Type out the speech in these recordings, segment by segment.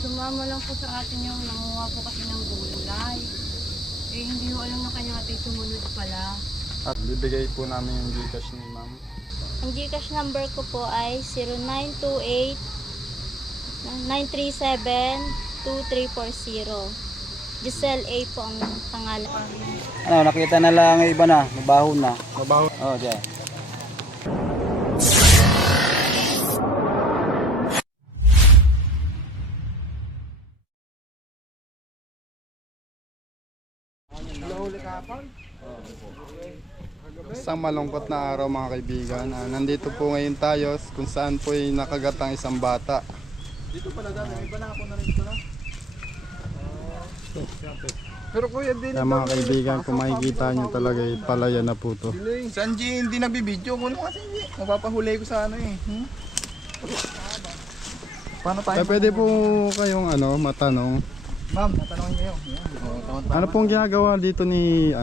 Sumama lang po sa atin yung nanguha po kasi ng gulay. Eh, hindi ko alam na kanya ate sumunod pala. At bibigay po namin yung Gcash ni ma'am. Ang Gcash number ko po ay 0928 937 2340. Giselle A po ang pangalan. Ano, nakita na lang yung iba na, mabaho na. Mabaho. Oh, diyan. Isang malungkot na araw mga kaibigan. Nandito po ngayon tayo kung saan po ay nakagat ang isang bata. Dito pala dami, iba na ako na rin ito na. Pero kuya din mga kaibigan, kung makikita nyo talaga palaya na po to. Sanji, hindi nagbibideo ko kasi hindi. Mapapahuli ko sa ano eh. Paano tayo? Pwede po kayong matanong. Ma'am, tatanungin kayo. Ano pong ginagawa dito ni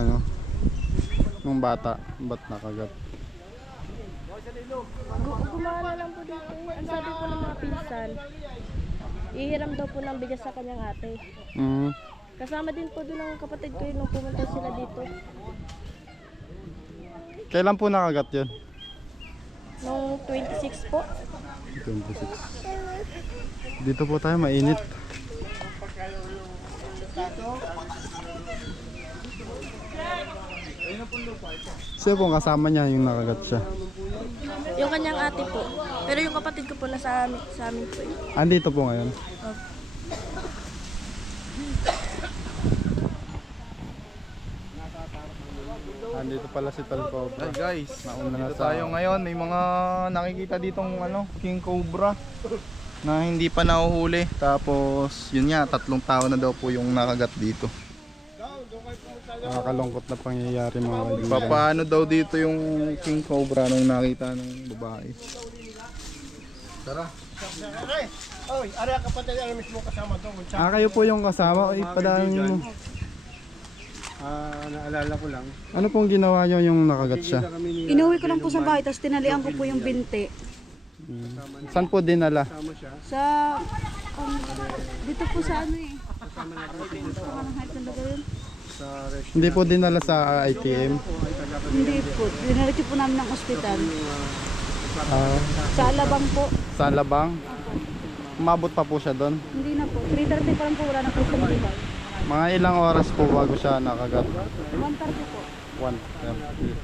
nung bata? Ba't nakagat? Gumana lang po dito. Ang sabi po ng mga pinsan, ihiram daw po ng bigas sa kanyang ate. Mm. Kasama din po doon ang kapatid ko nung pumunta sila dito. Kailan po nakagat yun? Nung 26 po. 26. Dito po tayo, mainit. Siya pong kasama niya yung nakagat siya. Yung kanyang ate po. Pero yung kapatid ko po na sa amin po. Andito po ngayon. Andito pala si Talco. Hey guys, Nauna na dito sa tayo ngayon. May mga nakikita ditong King Cobra na hindi pa nahuhuli. Tapos yun nga, 3 tao na daw po yung nakagat dito. nakakalungkot na pangyayari mga kaibigan. Paano daw dito yung King Cobra nung nakita ng babae? Tara. Oy, ari ang kapatid ang mismo kasama to. Kayo po yung kasama. Ipadaan mo. Naalala ko lang. Ano pong ginawa nyo yung nakagat siya? Inuwi ko lang po sa bahay, tapos tinalian ko po yung binti. Saan po dinala? Sa, dito po sa ano eh. Parang height na lugar yun. Hindi po dinala sa ITM. Hindi po, dinalatyo po namin ng ospital. Sa Alabang po. Sa Labang? Umabot pa po siya doon? Hindi na po, 3:30 pa lang po, wala na po sa buhay. Mga ilang oras po bago siya nakagat? 1:30 po. 1:30.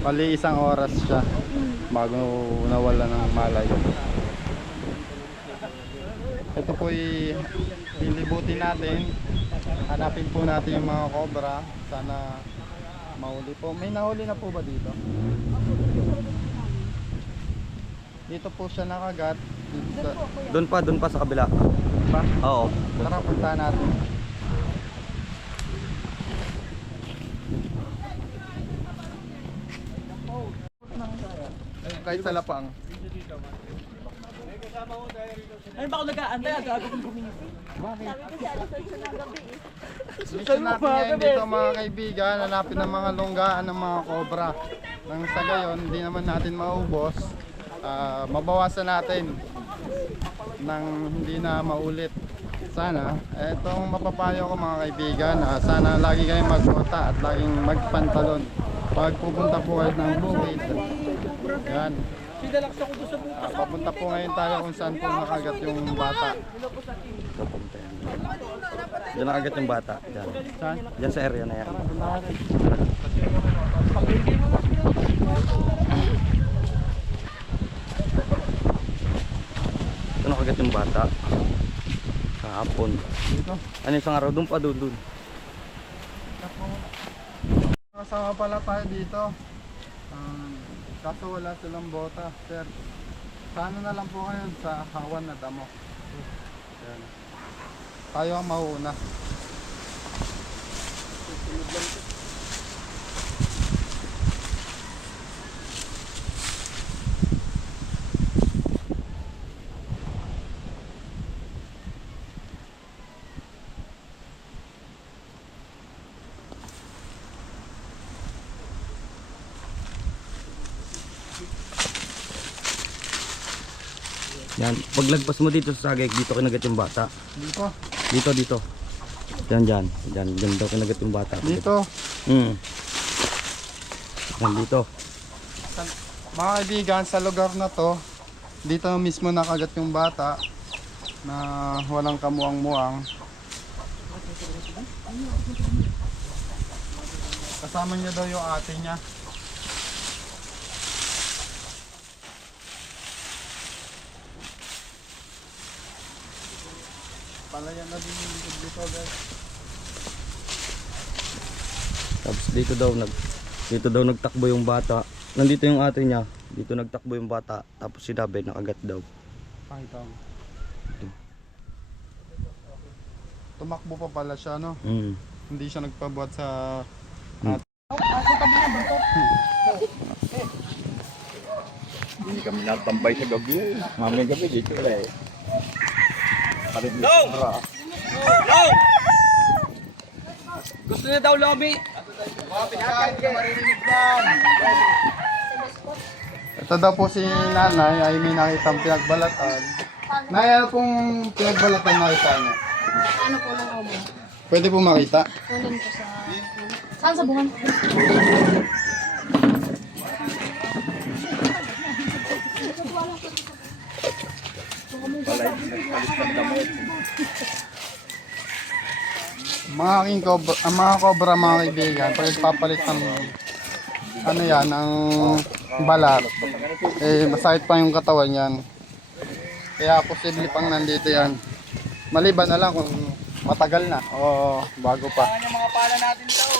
Bali isang oras siya bago nawala ng malay. Ito po lilibutin natin. Hanapin po natin yung mga cobra. Sana mahuli po. May nahuli na po ba dito? Dito po siya nakagat. Doon pa sa kabila. Pa? Oo. Tara, punta natin. Kahit sa lapang. Ano ba ako nag-aantay? Agago kong gumising. Mission natin ngayon dito mga kaibigan, hanapin ng mga lunggaan ng mga cobra. Nang sa gayon, hindi naman natin maubos. Mabawasan natin nang hindi na maulit. Sana, itong mapapayo ko mga kaibigan, sana lagi kayong magmota at laging magpantalon. Pag pupunta po kayo ng bukid, yan. Papunta po ngayon tayo kung saan po nakagat yung bata. Diyan nakagat yung bata. Diyan. Saan? Diyan sa area na yan. Ito nakagat yung bata. Kahapon. Dito. Ano isang araw? Doon pa doon. Kasama pala tayo dito. Kaso wala silang bota, sir. Sa ano na lang po kayo sa hawan na damo. Yan. Tayo ang mauna. Yan. Paglagpas mo dito sa sagay, dito kinagat yung bata. Dito. Dito. Diyan. Diyan daw kinagat yung bata. Dito. Yan dito. Mga kaibigan, sa lugar na to, dito mismo nakagat yung bata na walang kamuang-muang. Kasama niya daw yung ate niya. Palayan na din yung likod dito, guys. Tapos dito daw nagtakbo yung bata. Nandito yung ate niya. Dito nagtakbo yung bata. Tapos si David nakagat daw. Pakita mo. Tumakbo pa pala siya, no? Hindi siya nagpabuhat sa ate. Hindi kami natambay sa gabi eh. Mamay gabi dito eh. Gusto niya daw lobby. Ito daw po si nanay ay may nakitang pinagbalatan. Nay, ano pong pinagbalatan nakita niya? Ano po ng obo? Pwede po makita? Nandun po sa... Saan sa bungan? Mga cobra mga kaibigan, pag nagpapalit ng ano yan, ng balat, masakit pa yung katawan yan. Kaya posible pang nandito yan. Maliban na lang kung matagal na o bago pa. Yung mga pala natin daw.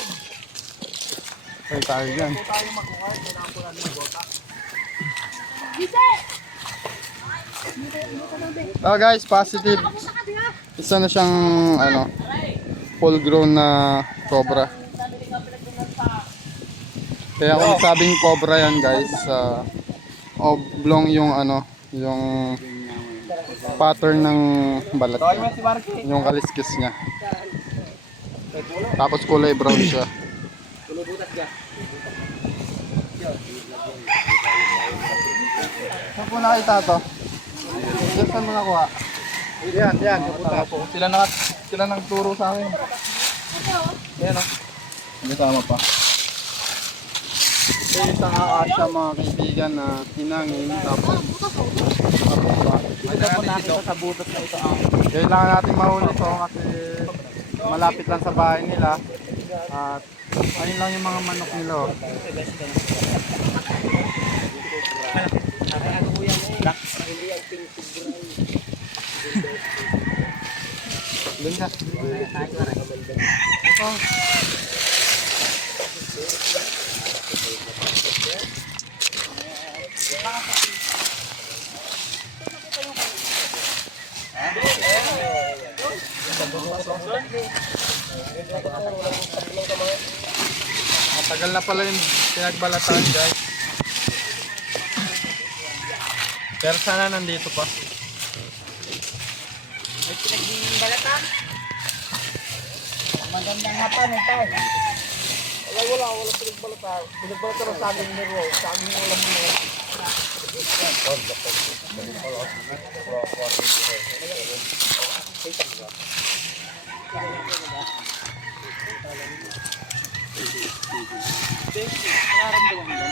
Okay tayo dyan. Oh guys, positive. Isa na siyang full grown na cobra. Kaya kung sabing cobra yan guys, oblong yung yung pattern ng balat niya, yung kaliskis niya. Tapos kulay brown siya. Saan po nakita to? Saan mo nakuha? Yan, pupunta po. Sila nagturo sa akin. Ayan o. Hindi tama pa. Ito yung isang aasya mga kaibigan na hinangin. Tapos kailangan natin mahuli to kasi malapit lang sa bahay nila. At ayun lang yung mga manok nila. Doon ka. Ito. Matagal na pala yung pinagbalatan guys. Pero sana nandito pa. May pinagbalatan. Magandang hapon ito. Wala pinagbalatan. Pinagbalatan sa amin ni Ro. Sa amin wala mo na.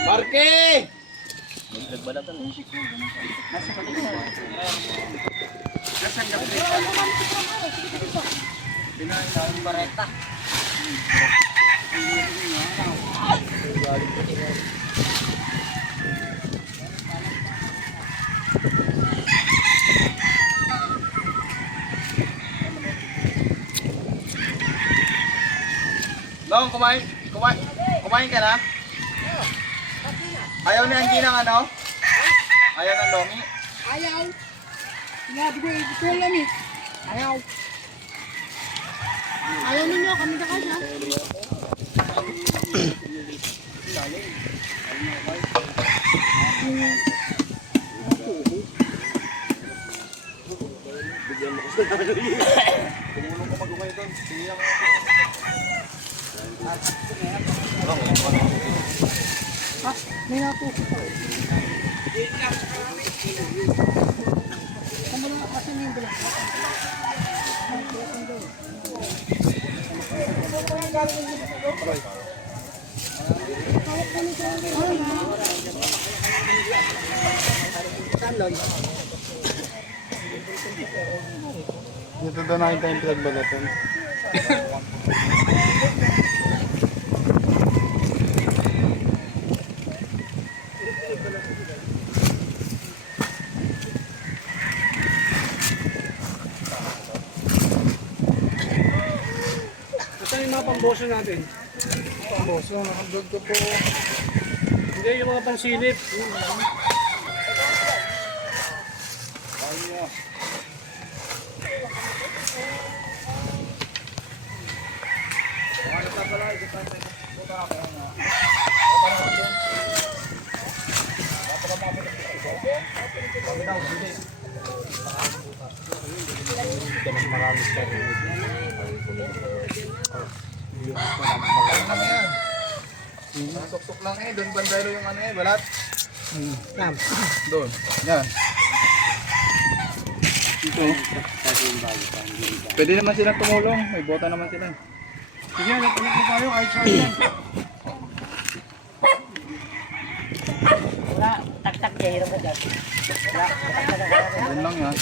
Marke! Long, kumain ka na? Ayaw ni Angie ng ano? Ayaw ng lomi? Ayaw. Sinabi ko, ito lang eh. Ayaw. Ayaw ninyo, kami na kayo. May napuso pa. Dito daw nakita yung pinagbalatan. Saan yung mga pamboso natin? Boso, nakablog ko po. Hindi, yung mga pansilip. Tuktok lang eh, doon bandero yung ano eh, balat. Doon. Yan. Dito. Pwede naman silang tumulong, may bota naman sila. Sige, nagpalit mo tayo kahit saan yan. Doon lang yan.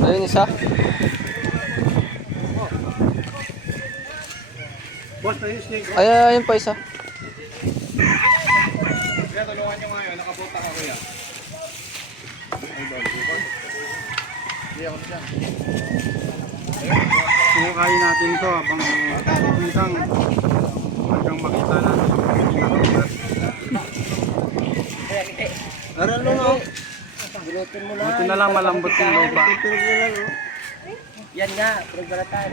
Ayun isa. Boss, tayo yung snake. Ayun pa isa. Kaya tulungan nyo ngayon, nakabota ka kuya. Ay, doon. Hindi ako dyan. Sinakayin natin to habang minsan hanggang makita natin. Aral mo nga. Buti na lang malambot yung loba. Yan nga, pagbalatan.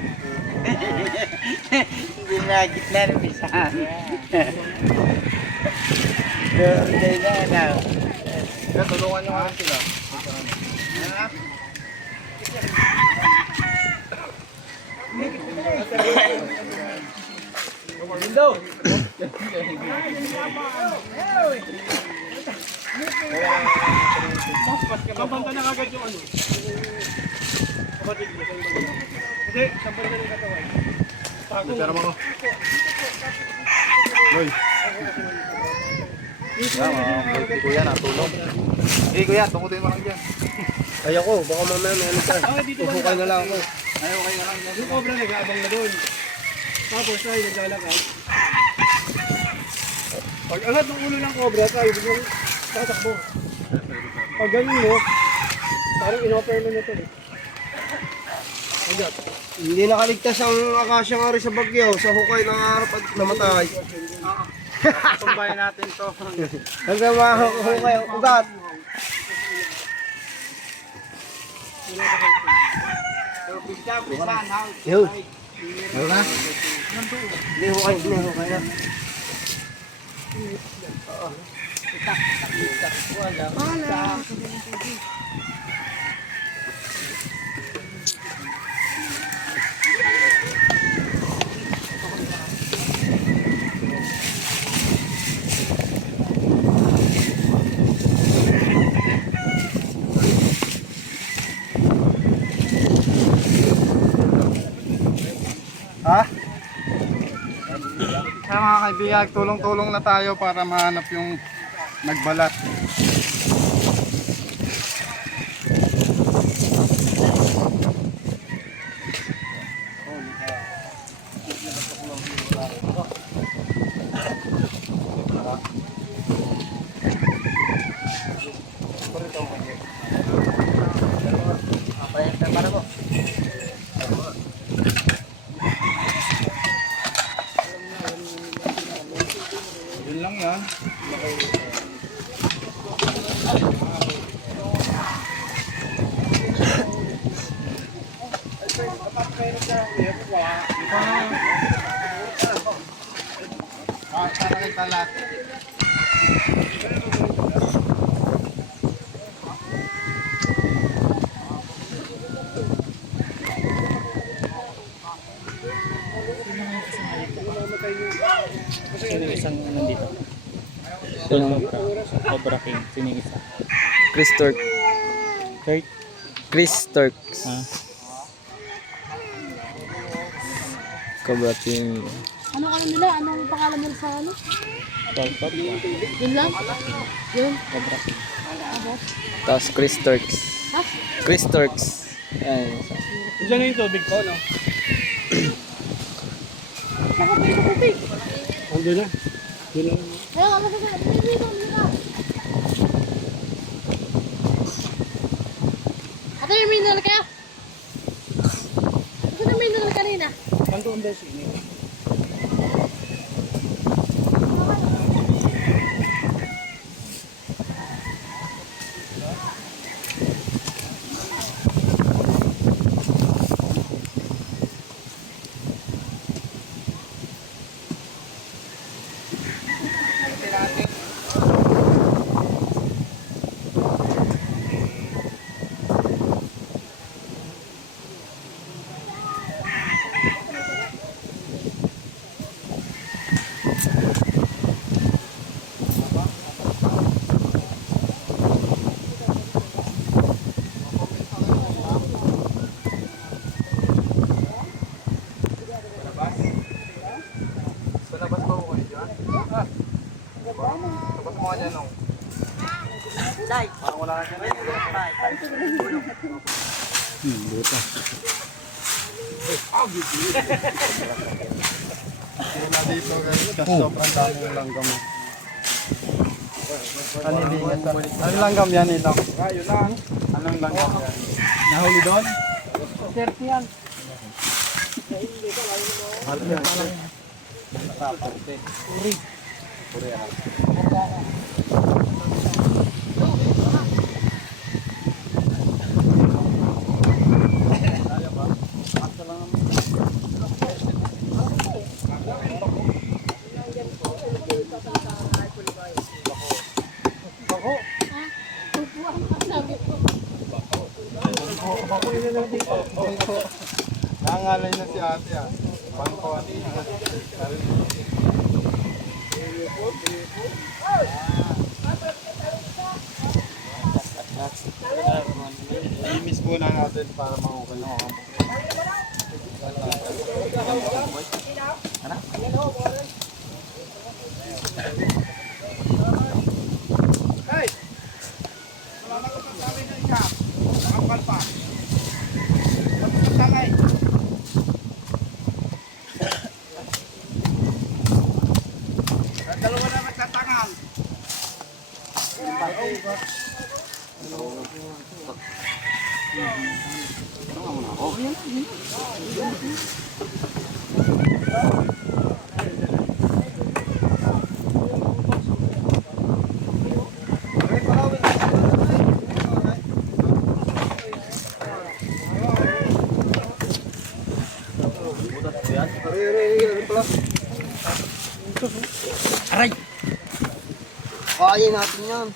Hindi na gitna ng isa. Hindi na. Kaya tulungan nyo ngayon sila. Kabanta na kagad yung ano. Kapatid mo, saan ba yun? Kasi, sabay na rin katawan. Pero mo. Loy. Si kuya natulog. Hey kuya, tumutin mo lang dyan. Ayoko, baka mamaya may ano dyan. Uhukay na lang ako. Ayaw kayo lang. Yung cobra nag-aabang na doon. Tapos tayo naglalakad. Pag angat ng ulo ng cobra, tayo biglang tatakbo. Pag ganun mo, parang in-offer mo na ito eh. Agad. Hindi nakaligtas ang akasya nga rin sa bagyo, sa hukay ng harap at namatay. Tumbayan natin to. Hanggang mahukay ang ugat. Yun. Ano na? Hindi hukay na. Ha? Kaya mga kaibigan, tulong-tulong na tayo para mahanap yung nagbalat. Yun lang yan. Para kay talat. Sino yung isang nandito? Cobra King. Sino yung isa? Chris Turk. Kurt? Chris Turks. Ah. Cobra King. Ano alam nila? Anong pangalan nila sa ano? Top. Yun lang? Yun. Cobra King. Tapos Chris Turks. Ha? Chris Turks. Ayan. Diyan na yung tubig ko, no? Saka pa yung tubig. Ando na. Doon na. Ayun, ano ba? Dito. Ate, yung mineral kaya? Ito na mineral kanina. Kandoon daw siya. Sila dito guys, kasi sobrang daming langgam. Ano langgam yan ito? Yun lang. Anong langgam yan? Nahuli doon? Surf yan. Nangangalay na si ate ah. Bangko ate. I-miss muna natin para mahukay na ako. Kaya natin yan.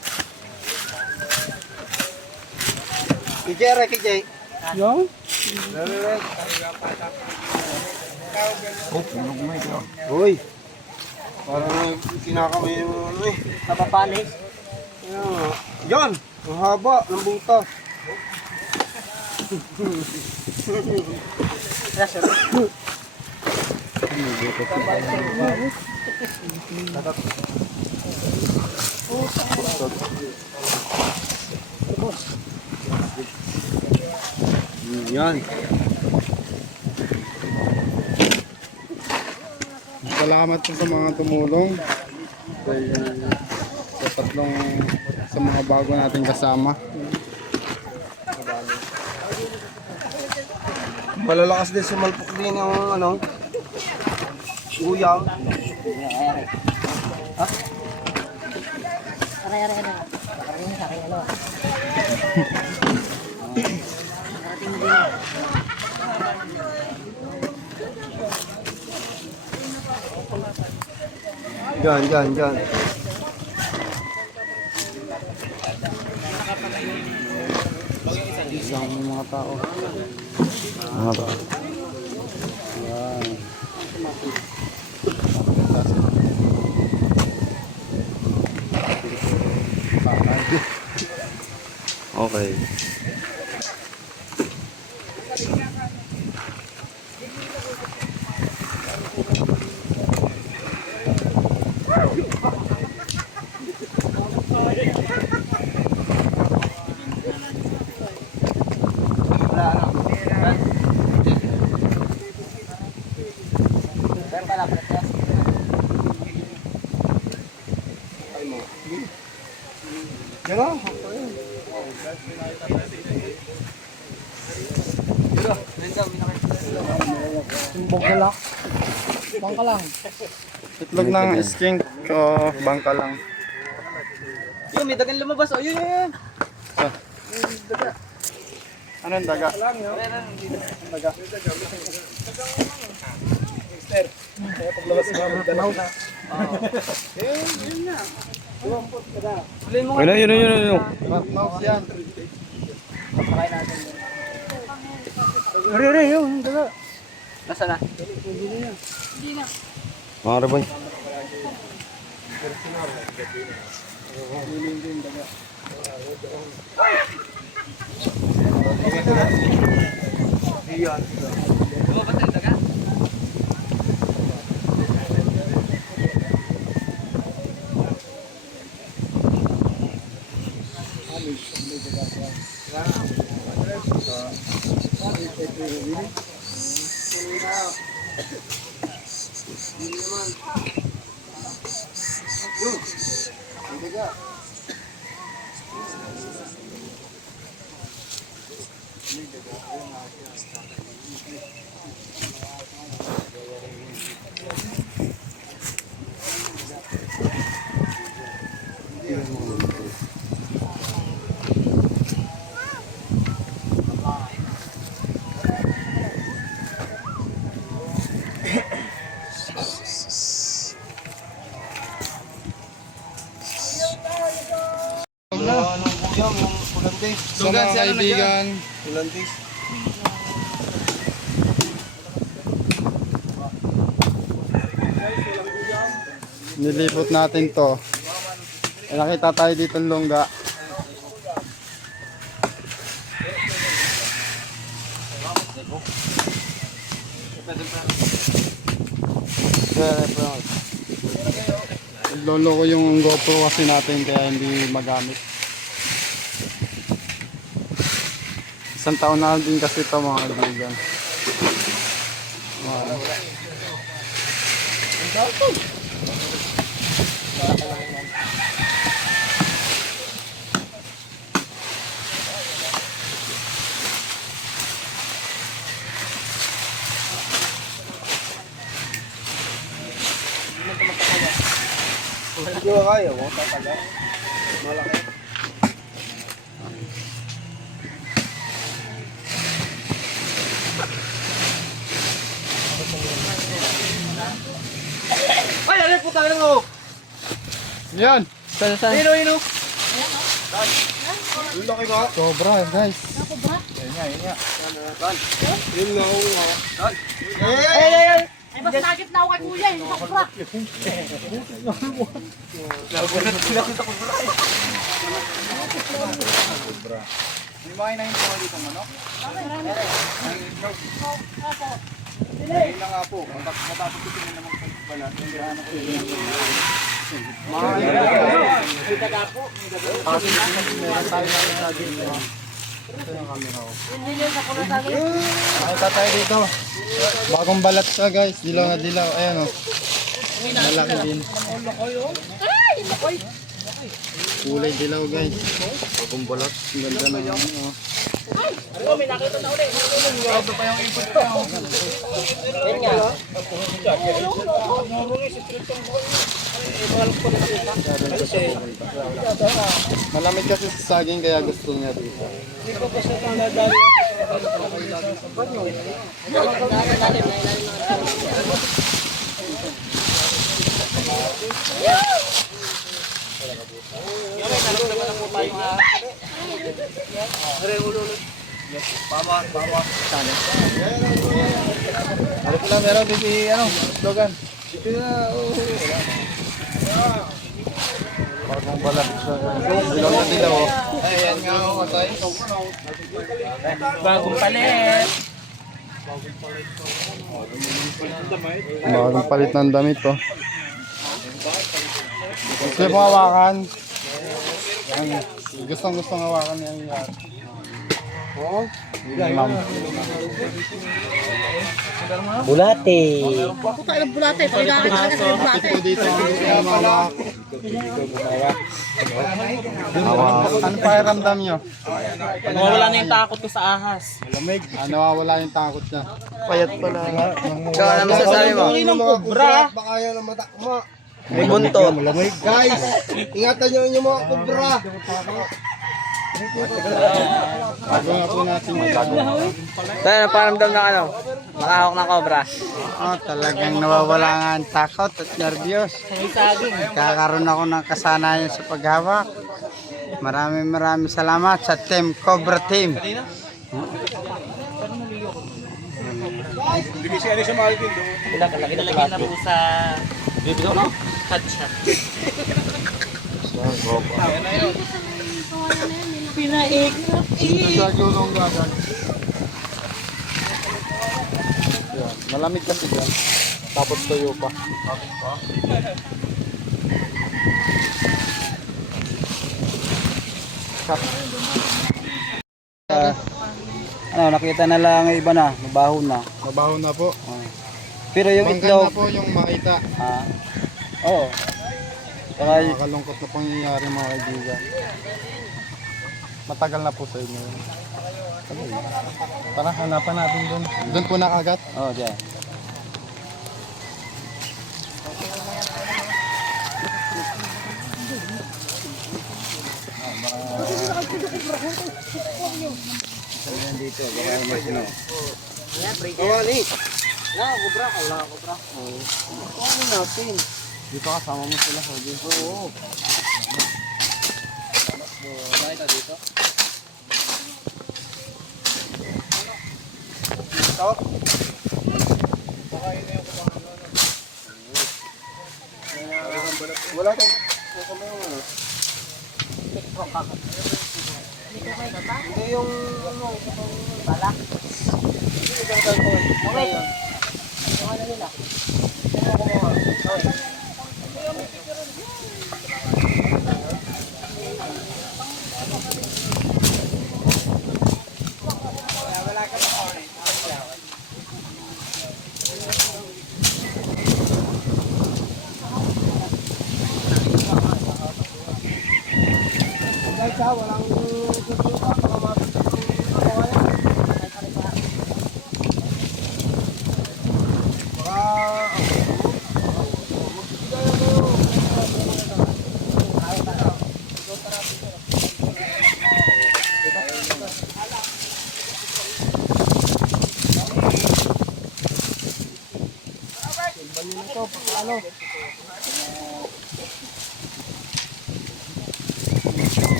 Kijay, kijay. Yung? Uy. Parang kinakamay yung ano eh. Kapapalis. Yan! Ang haba ng butas. Yan. Salamat po sa mga tumulong. Sa tatlong sa mga bago nating kasama. Malalakas din sumalpok din ang ano. Uyang. Aray ka na. Nakarinig sa akin, ano? Yan. Isang mga tao. Ano ba? Yan. Okay. Itlog ng skink o bangka lang. Yun, may dagan lumabas. Oh, yun. Anong daga? Yun. Mouse yan. Nasa na? Mga reboy. So mga kaibigan, nilipot natin to. Nakita tayo dito ng longga. Lolo ko yung GoPro kasi natin kaya hindi magamit. Isang taon na din kasi ito mga kaibigan. Hindi ko kaya, huwag tataga. Malaki. Ay, ano po tayo mo? Yan! Ino. Yung laki ba? Sobra guys. Yun na ako. Ay. Ay, mas nagit na ako kay kuya, hindi ako bra. May mga inahin po dito manok? Marami. Na nga po, matapos ito na naman po pala. Hindi ano ko yun. Meron tayo namin sa dito. Ito yung camera ko. Nakita tayo dito. Bagong balat siya guys. Dilaw na dilaw. Ayan o. Malaki din. Kulay dilaw guys. Bagong balat. Ganda na yan. Ito pa yung ipot ko. Malamig kasi sa saging kaya gusto niya dito. Ano pala meron din si slogan. Bagong balat siya. Dilaw na dilaw. Ayan nga ako katay. Bagong palit. Bagong palit ng damit to. Gusto mo hawakan? Gustong hawakan niya yung yari. Oo? Ma'am. Bulate. Ito dito ang gusto ng mga ano pakiramdam nyo? Nawawala na yung takot ko sa ahas. Nawawala yung takot niya. Payat pa na nga. Ikaw, ano masasabi mo? Ng mga kubra. Baka yan ang matakma. May buntot. Guys, ingatan nyo yung mga kubra. Bago nga po natin Tayo, paramdam ng ano? Makahawak ng cobra. Talagang nawawala nga ang takot at nervyos. Kakaroon ako ng kasanayan sa paghawak. Maraming salamat sa Team Cobra Team. Nilagay na po sa katsa. dito sa gulong gagan. Yan, malamig kasi dyan. Tapos tuyo pa. Ano, nakita na lang ang iba na, mabaho na. Mabaho na po. Pero yung Banggan itlog, na po yung makita. oo. Saka Nakakalungkot na pangyayari mga kaibigan. Matagal na po sa inyo yun. Tara, hanapan natin doon. Doon po nakagat. diyan. Dito kasama mo sila, Hoji. Oo.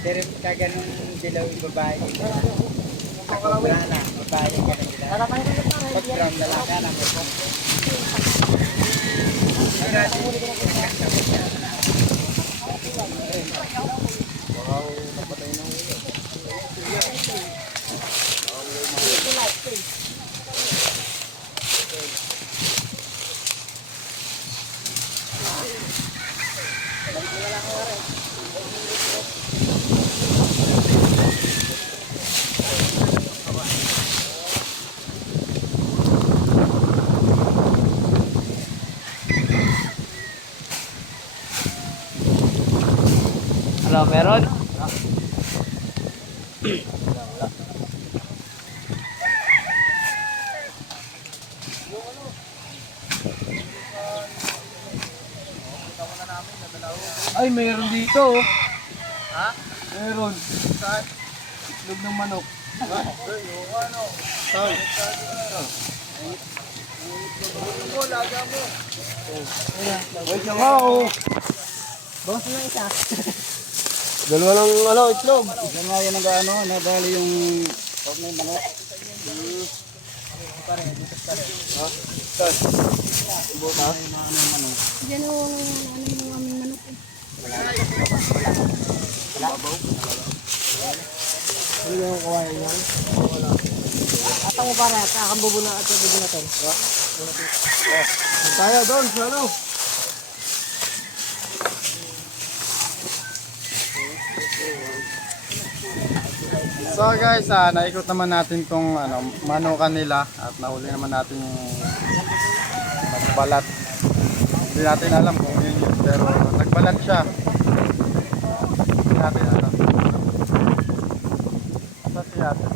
Pero kaganong dilaw yung babae. Wala na, babae ka na nila. Pag-drum na lang ka na. Ano, meron? Ay, mayroon dito. Ha? Mayroon. Saan? Itlog ng manok. Dalawa ng ano, itlog. Yan nga yan nag-ano, nadali yung huwag na yung manok. Diyan o, ano yung aming manok eh. Ano yung kawain yan? Atang mo para, kakang bubuna at bubuna to. Tayo doon, sa ano? So guys, naikot naman natin tong manukan nila at nahuli naman natin yung nagbalat. Hindi natin alam kung yun yun, pero nagbalat siya. Hindi natin alam. Asa si ate?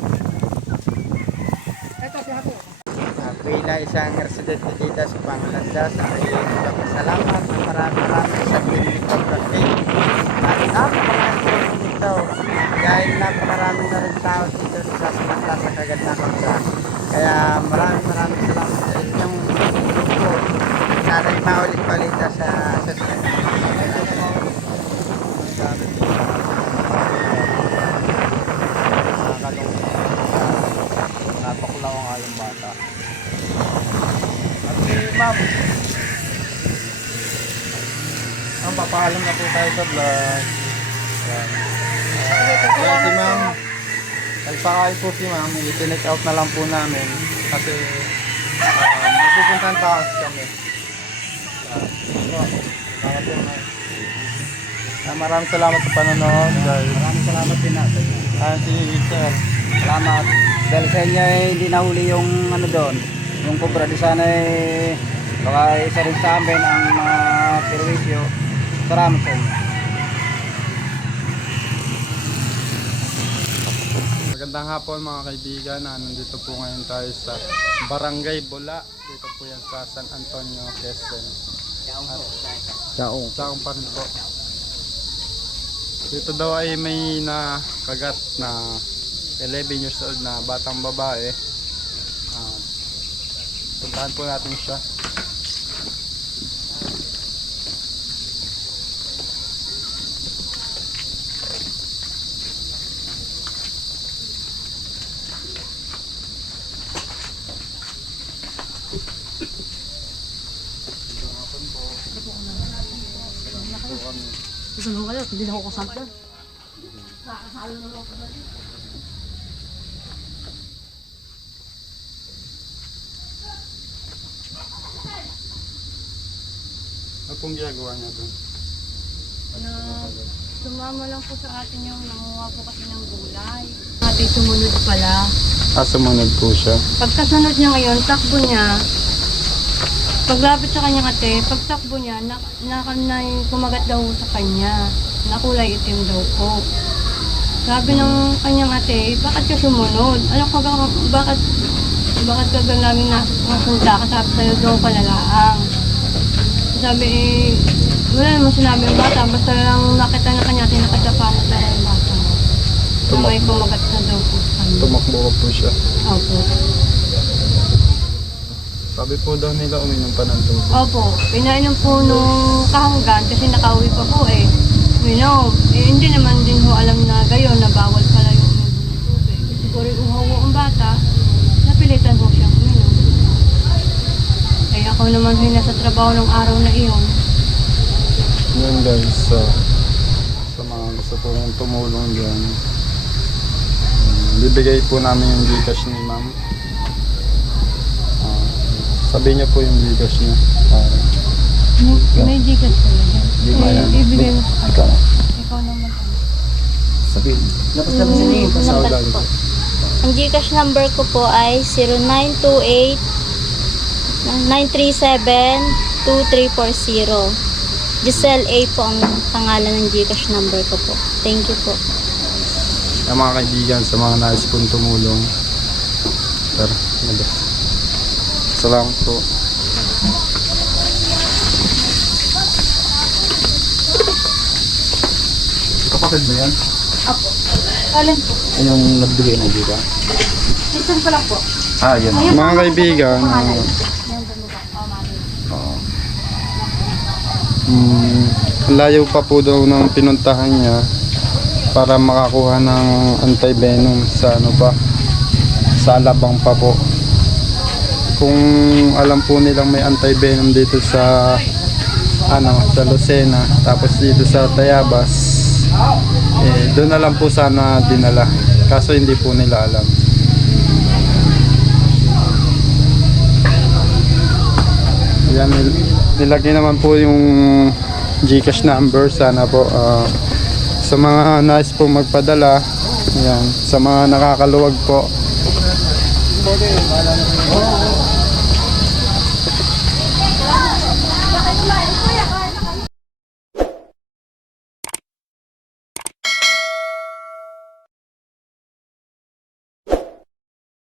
Ako na isang residente dito sa Pangalandas. Ako salamat na marami sa Pinito Cafe. At napakaraming dito. Dahil napakaraming na rin tao dito sa Santa sa Kagandahan sa. Kaya maraming salamat sa inyong grupo. Sana'y maulit-ulit sa Natuklaw nga yung bata. At si ma'am, papaalam na po tayo sa vlog. Ayan. Ayan si ma'am. Nagpakain po si ma'am. I-take out na lang po namin. Kasi pupuntahan pa kasi kami. Maraming salamat sa panonood guys. Maraming salamat din natin. Si Sir. Salamat. Dahil sa inyo hindi nahuli yung ano doon, yung cobra. Di sana baka isa rin sa amin ang mga perwisyo. Salamat sa inyo. Magandang hapon mga kaibigan. Nandito po ngayon tayo sa Barangay Bula. Dito po yan sa San Antonio, Quezon. Saong pa rin po. Dito daw ay may nakagat na 11 years old na batang babae. Puntahan po natin siya. Gusto mo kayo, hindi na ako kasama. Ano pong ginagawa niya doon? Sumama lang po sa atin yung nanguha po kasi ng gulay. Ate, sumunod pala. Sumunod po siya. Pagkasunod niya ngayon, takbo niya. Paglapit sa kanyang ate, pagtakbo niya, kumagat daw sa kanya. Nakulay itim daw po. Sabi ng kanyang ate, bakit ka sumunod? Alam ko bakit ka namin nasunta ka? Sabi sa'yo daw palalaang. Sabi wala naman sinabi yung bata, basta lang nakita na kanya ate, nakatapa na tayo yung bata. Na may kumagat na daw po sa kanya. Tumakbo po siya. Opo. Sabi po daw nila uminom pa ng tubig. Opo, pinainom po nung kahanggan kasi nakauwi pa po eh. Uminom. Hindi naman din ho alam na gayon na bawal pala yung uminom ng tubig. Siguro uhaw ang bata, napilitan ho siyang uminom. Kaya ako naman ho nasa trabaho ng araw na iyon. Yun guys, sa mga gusto pong tumulong dyan, bibigay po namin yung Gcash ni ma'am. Sabihin niyo po yung Gcash niya. May Gcash pala dyan. Ibigay mo sa kanya. Ikaw naman. Sabihin. Ang Gcash number ko po ay 0928 937-2340. Giselle A po ang pangalan ng Gcash number ko po. Thank you po. Yung mga kaibigan, sa mga nais pong tumulong. Sir, salamat po. Kapatid mo yan? Apo. Alin po? Yung nagbigay ng Gcash? Listen pa lang po. Yan. Mga kaibigan, layo pa po daw ng pinuntahan niya. para makakuha ng anti-venom sa ano pa, sa Alabang pa po. Kung alam po nilang may anti-venom dito sa sa Lucena, tapos dito sa Tayabas, doon na lang po sana dinala, kaso hindi po nila alam. Yan, nilagay naman po yung GCash number. Sana po sa mga nais po magpadala, yan, sa mga nakakaluwag po,